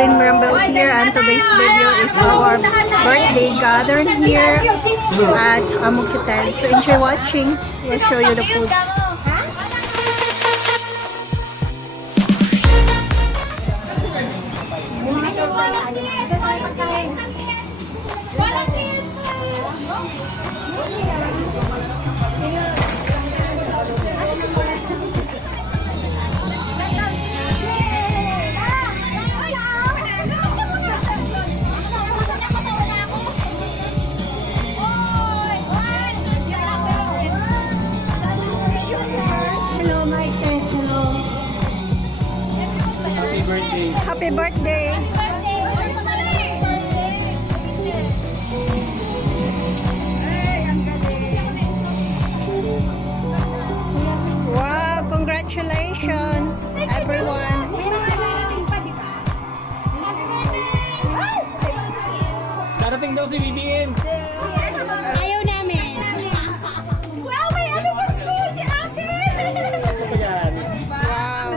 Kathleen Mirambel here, and today's video is our birthday gathering here at Amukiten. So enjoy watching. We'll show you the foods. Happy birthday! Wow! Congratulations, everyone! Darating daw si BBM! Ayaw namin! Wow, may ano ba si ate? Wow!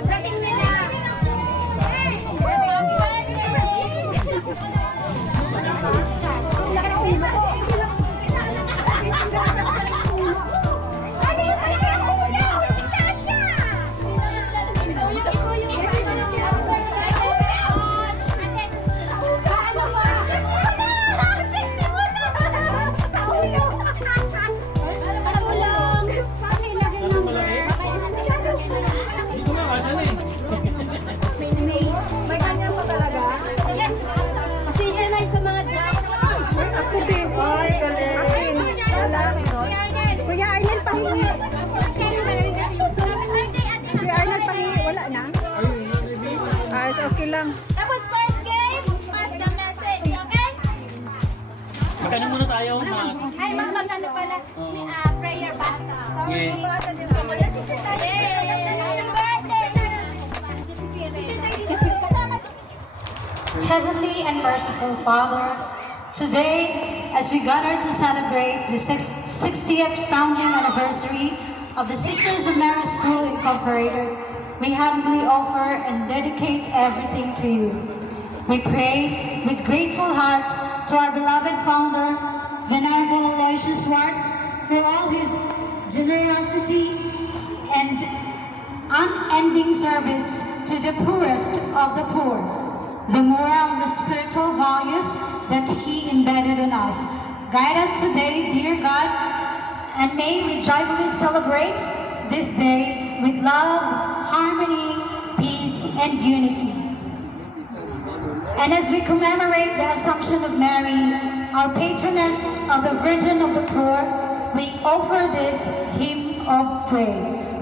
Okay lang. Tapos first game, pass the message, okay? Magkano muna tayo? Ay, magkano pala? Prayer ba? Okay. Heavenly and merciful Father, today, as we gather to celebrate the 60th founding anniversary of the Sisters of Mary School Incorporated, we humbly offer and dedicate everything to you. We pray with grateful heart to our beloved founder, Venerable Aloysius Schwartz, for all his generosity and unending service to the poorest of the poor, the moral and the spiritual values that he embedded in us. Guide us today, dear God, and may we joyfully celebrate this day with love, harmony, peace, and unity. And as we commemorate the Assumption of Mary, our patroness of the Virgin of the Poor, we offer this hymn of praise.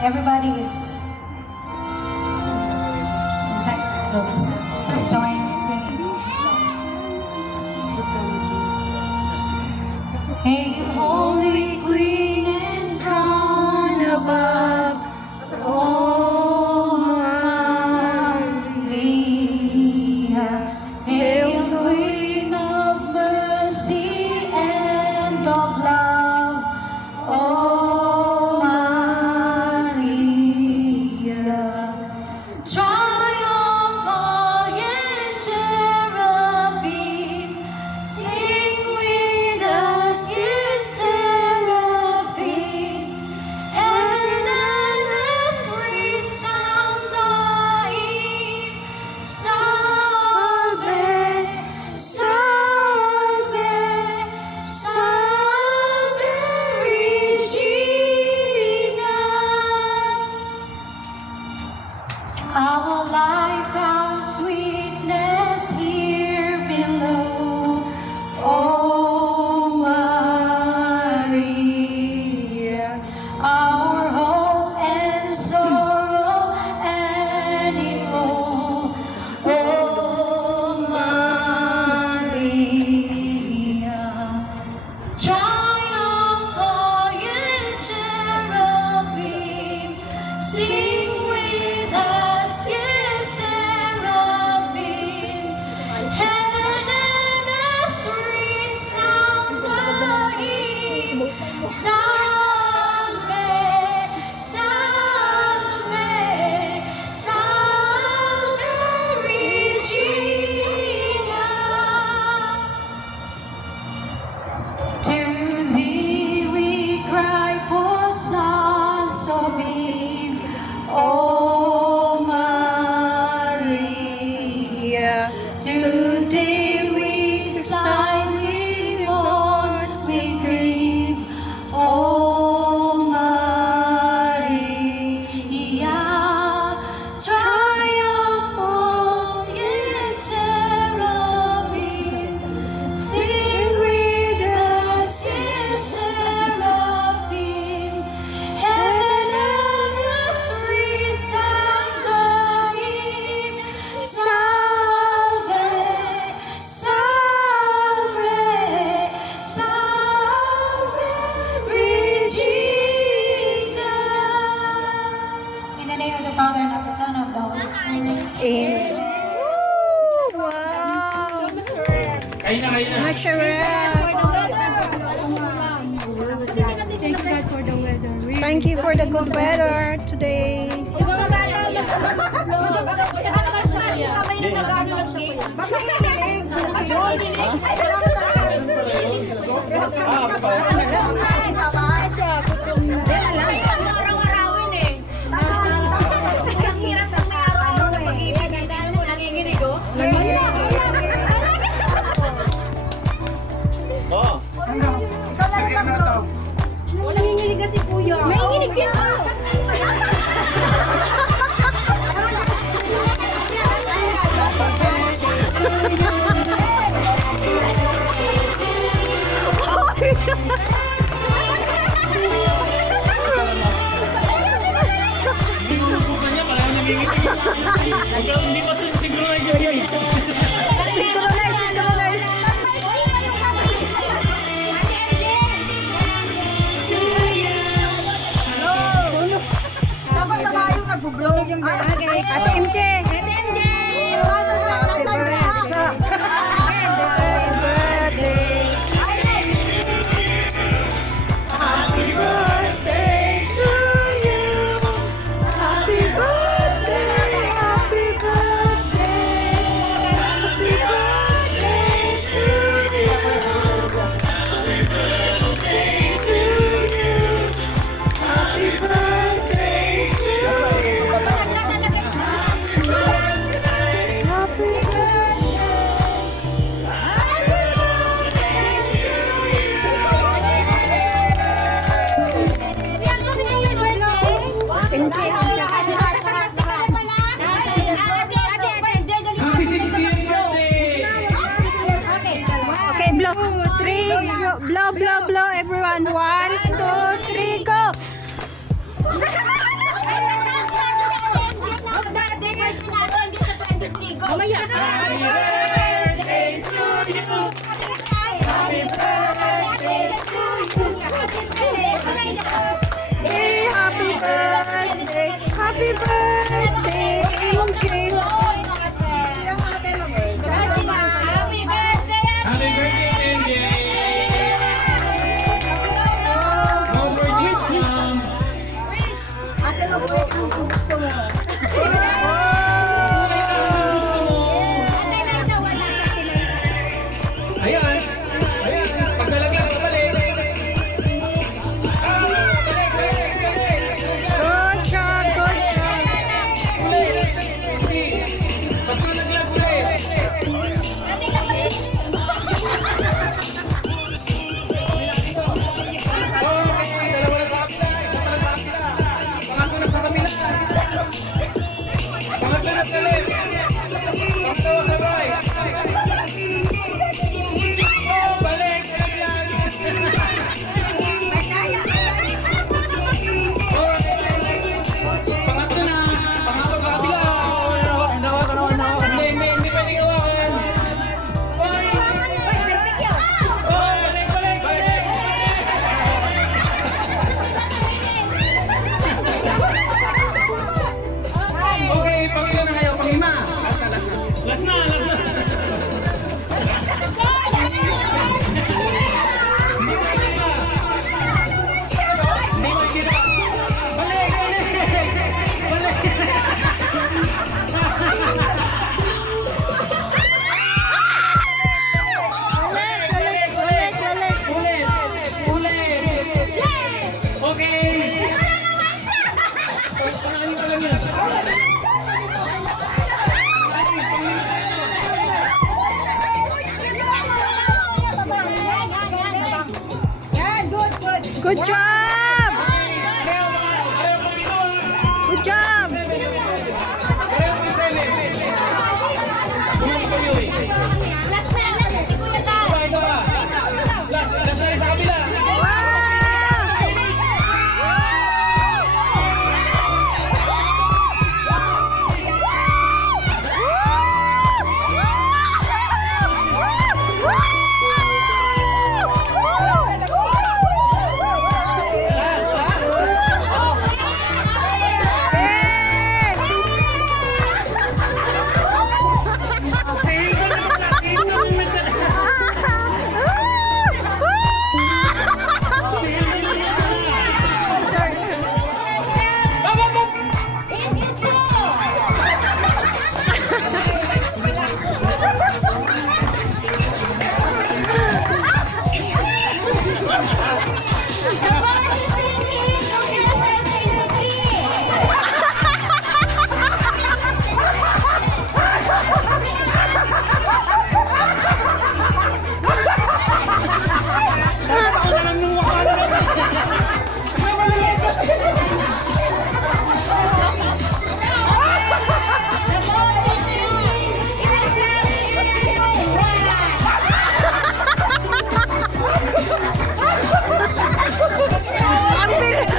Everybody is join singing. Hey, Holy Queen enthroned above, oh Maria, Hail Queen of mercy and of love, oh our life, our sweetness here below, oh Maria, our hope and sorrow and in woe, oh Maria, triumph for you, cherubim, Sing with us, yes, seraphim. Heaven and earth resound the hymn. Salve, salve, salve Regina. To thee we cry, poor sons of Eve. O Maria, Today we sigh, we mourn, we grieve. O Maria, triumphant yet seraphim, sing with us, yes, seraphim. Heaven and earth resound the hymn. Salve, salve, salve Regina. In the name of the Father, and of the Son, and of the Holy Spirit. Amen. Wow! Kain na. Masarap! Thanks God for the weather. Thank you for the good weather today. Oh. Nanginginig kasi kuya. Nanginginig din ako. Hindi mo susukan niya, parang nanginginig. Ikaw hindi pa synchronize yun yun. Ate MJ! Happy birthday! Happy birthday to you! Happy birthday! Happy birthday! Happy birthday to you! Happy birthday to you! Happy birthday to you! Happy birthday! Happy 60th birthday! Okay, blow. 3, blow, blow, blow, everyone. 1, 2, 3, go! Happy birthday to you! Happy birthday Hey, happy birthday! Happy birthday, MJ! Happy birthday, MJ! No birthday Ayan! Ayan! Pagdalagyan ka balik! Good job, good job! Pagdalagyan ulit! Dalawa na sa kapila! Isa pa lang sa kapila! Pangatlo na sa kapila! Yan, good, good. Good job! Good job! Last na, last. Si Kuya Ta.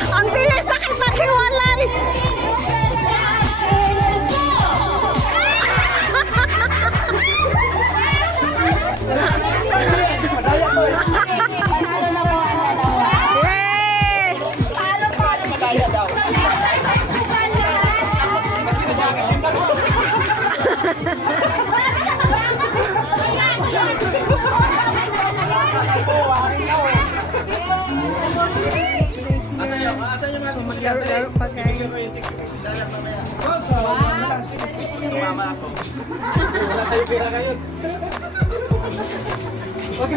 Ang bilis sakit maghiwalay! Yay! So, maglaro-laro pa guys.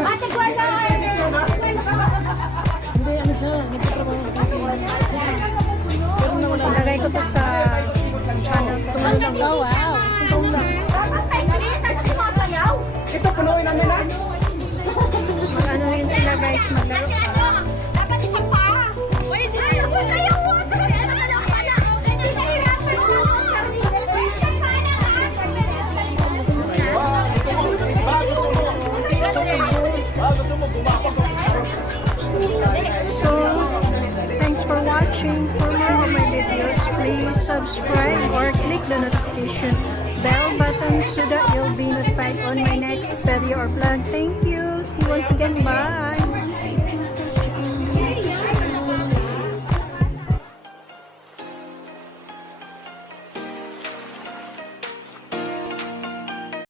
Ate Guala! Lagay ko to sa channel ko. Oh, wow. Ito, punuin namin na. Mag-ano rin sila guys, maglaro pa. Dapat isa pa. Wait, ayaw ko tayo. So, thanks for watching. For more of my videos, please subscribe or click the notification bell button so that you'll be notified on my next video or vlog. Thank you. See you once again. Bye.